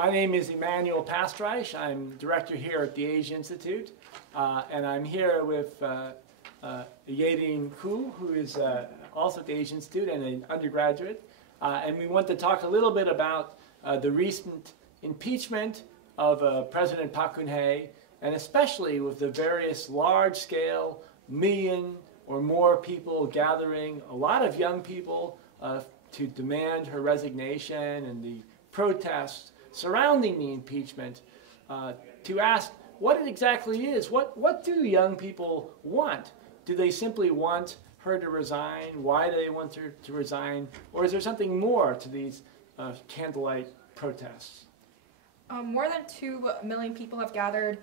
My name is Emanuel Pastreich. I'm director here at the Asia Institute, and I'm here with Yaerin Ku, who is also at the Asia Institute and an undergraduate. And we want to talk a little bit about the recent impeachment of President Park Geun-hye, and especially with the various large-scale million or more people gathering, a lot of young people to demand her resignation, and the protests surrounding the impeachment, to ask what it exactly is. What do young people want? Do they simply want her to resign? Why do they want her to resign? Or is there something more to these candlelight protests? More than 2 million people have gathered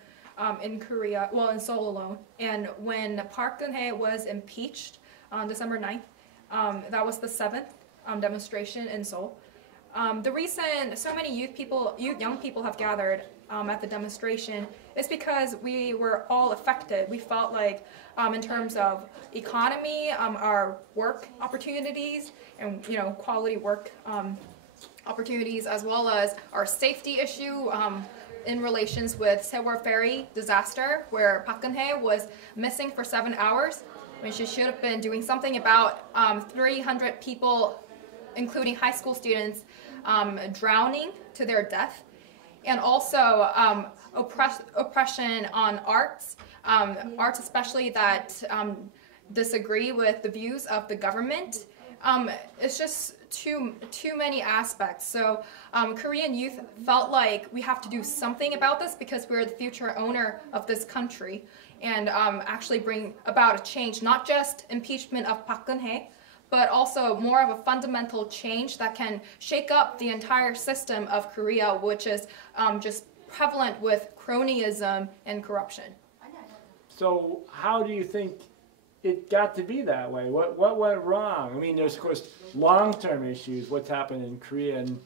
in Korea, well, in Seoul alone. And when Park Geun-hye was impeached on December 9th, that was the 7th demonstration in Seoul. The reason so many young people have gathered at the demonstration is because we were all affected. We felt like in terms of economy, our work opportunities, and quality work opportunities, as well as our safety issue in relations with Sewol Ferry disaster, where Park Geun-hye was missing for 7 hours when she should have been doing something about 300 people, including high school students, drowning to their death, and also oppression on arts especially that disagree with the views of the government. It's just too many aspects. So Korean youth felt like we have to do something about this because we're the future owner of this country, and actually bring about a change, not just impeachment of Park Geun-hye, but also more of a fundamental change that can shake up the entire system of Korea, which is just prevalent with cronyism and corruption. So how do you think it got to be that way? What went wrong? I mean, there's of course long-term issues, what's happened in Korean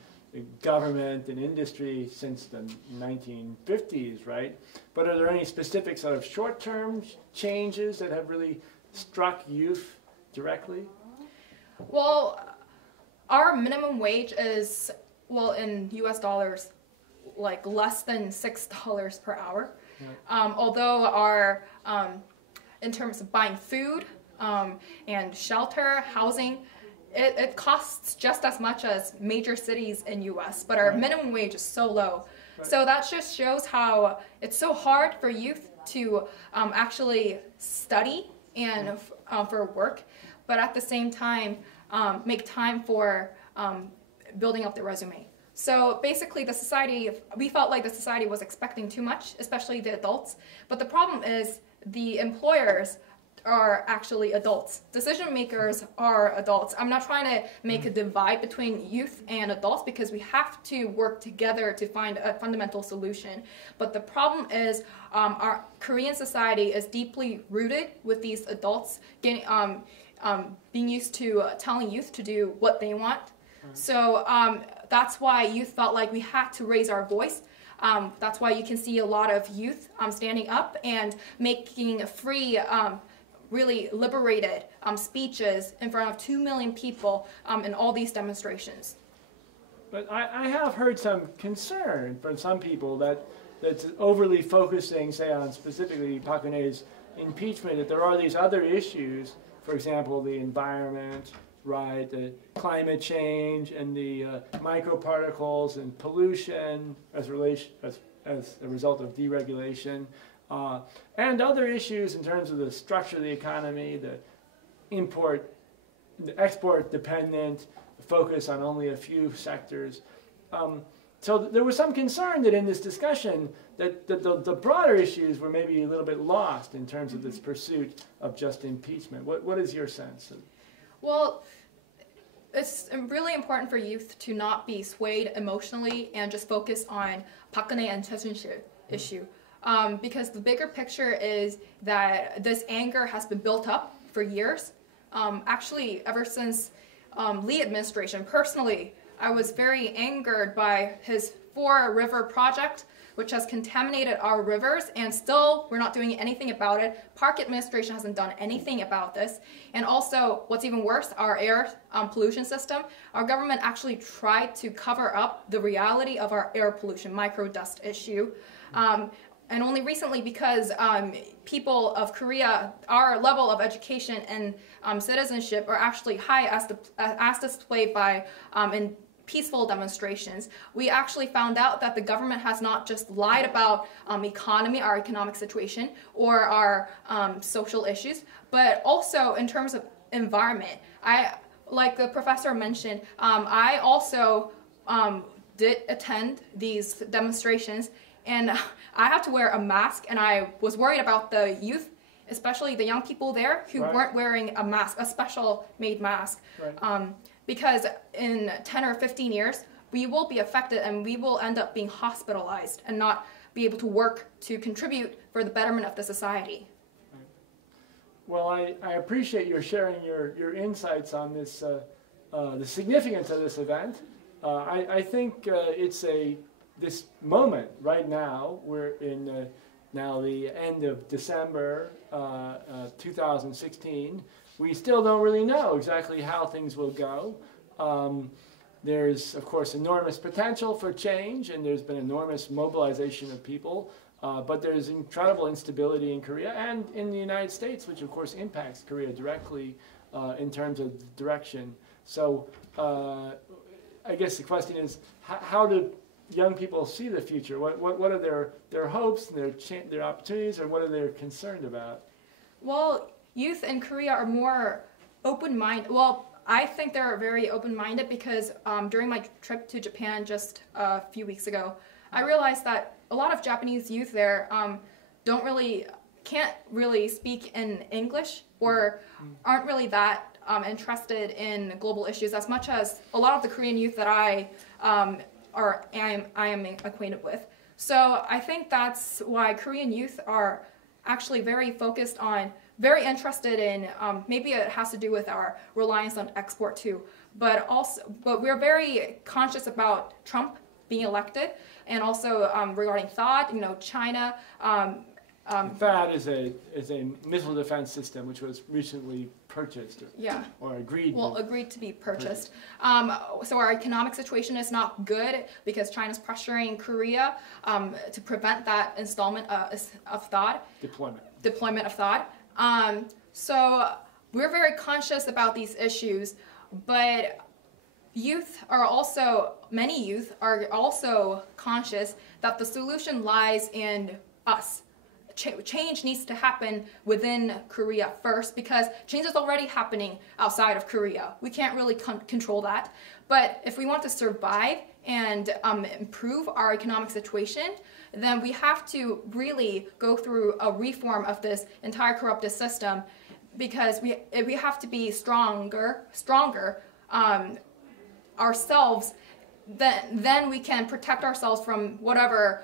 government and industry since the 1950s, right? But are there any specific sort of short-term changes that have really struck youth directly? Well, our minimum wage is, well, in US dollars, like less than $6 per hour. Right. Although our, in terms of buying food and shelter, housing, it costs just as much as major cities in US, but our minimum wage is so low. Right. So that just shows how it's so hard for youth to actually study and for work, but at the same time make time for building up their resume. So basically we felt like the society was expecting too much, especially the adults. But the problem is the employers are actually adults. Decision makers are adults. I'm not trying to make a divide between youth and adults, because we have to work together to find a fundamental solution. But the problem is our Korean society is deeply rooted with these adults getting, being used to telling youth to do what they want. So that's why youth felt like we had to raise our voice. That's why you can see a lot of youth standing up and making free, really liberated speeches in front of 2 million people in all these demonstrations. But I have heard some concern from some people that's overly focusing, say, on specifically Park Geun-hye's impeachment, that there are these other issues, for example, the environment, right, the climate change and the microparticles and pollution as a result of deregulation, and other issues in terms of the structure of the economy, the export dependent, focus on only a few sectors. So there was some concern that in this discussion that the broader issues were maybe a little bit lost in terms of this pursuit of just impeachment. What is your sense? Well, it's really important for youth to not be swayed emotionally and just focus on Park Geun-hye and 최순실 issue. Because the bigger picture is that this anger has been built up for years. Actually, ever since Lee administration, personally, I was very angered by his 4-river project, which has contaminated our rivers, and still we're not doing anything about it. Park administration hasn't done anything about this. And also, what's even worse, our air pollution system. Our government actually tried to cover up the reality of our air pollution, microdust issue. And only recently, because people of Korea, our level of education and citizenship are actually high as displayed by in peaceful demonstrations, we actually found out that the government has not just lied about economy, our economic situation, or our social issues, but also in terms of environment. Like the professor mentioned, I also did attend these demonstrations, and I had to wear a mask, and I was worried about the youth, especially the young people there who weren't wearing a mask, a special made mask. Because in 10 or 15 years, we will be affected and we will end up being hospitalized and not be able to work to contribute for the betterment of the society. Well, I appreciate your sharing your insights on this, the significance of this event. I think it's this moment right now. We're in now the end of December 2016. We still don't really know exactly how things will go. There's, of course, enormous potential for change, and there's been enormous mobilization of people. But there's incredible instability in Korea and in the United States, which, of course, impacts Korea directly in terms of direction. So I guess the question is, how do young people see the future? What are their hopes, their opportunities, or what are they concerned about? Well, youth in Korea are more open-minded. Well, I think they're very open-minded because during my trip to Japan just a few weeks ago, I realized that a lot of Japanese youth there can't really speak in English or aren't really that interested in global issues as much as a lot of the Korean youth that I am acquainted with. So I think that's why Korean youth are actually very focused on, very interested in, maybe it has to do with our reliance on export too, but we're very conscious about Trump being elected, and also regarding THAAD, China. THAAD is a missile defense system which was recently purchased or agreed. Well, agreed to be purchased. So our economic situation is not good because China's pressuring Korea to prevent that installment of THAAD. Deployment of THAAD. So we're very conscious about these issues, but many youth are also conscious that the solution lies in us. Change needs to happen within Korea first because change is already happening outside of Korea. We can't really control that. But if we want to survive and improve our economic situation, then we have to really go through a reform of this entire corrupted system because we have to be stronger ourselves. Then we can protect ourselves from whatever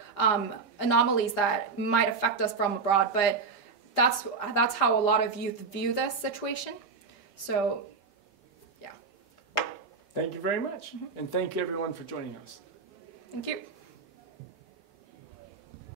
anomalies that might affect us from abroad. But that's how a lot of youth view this situation. So, yeah. Thank you very much. And thank you everyone for joining us. Thank you.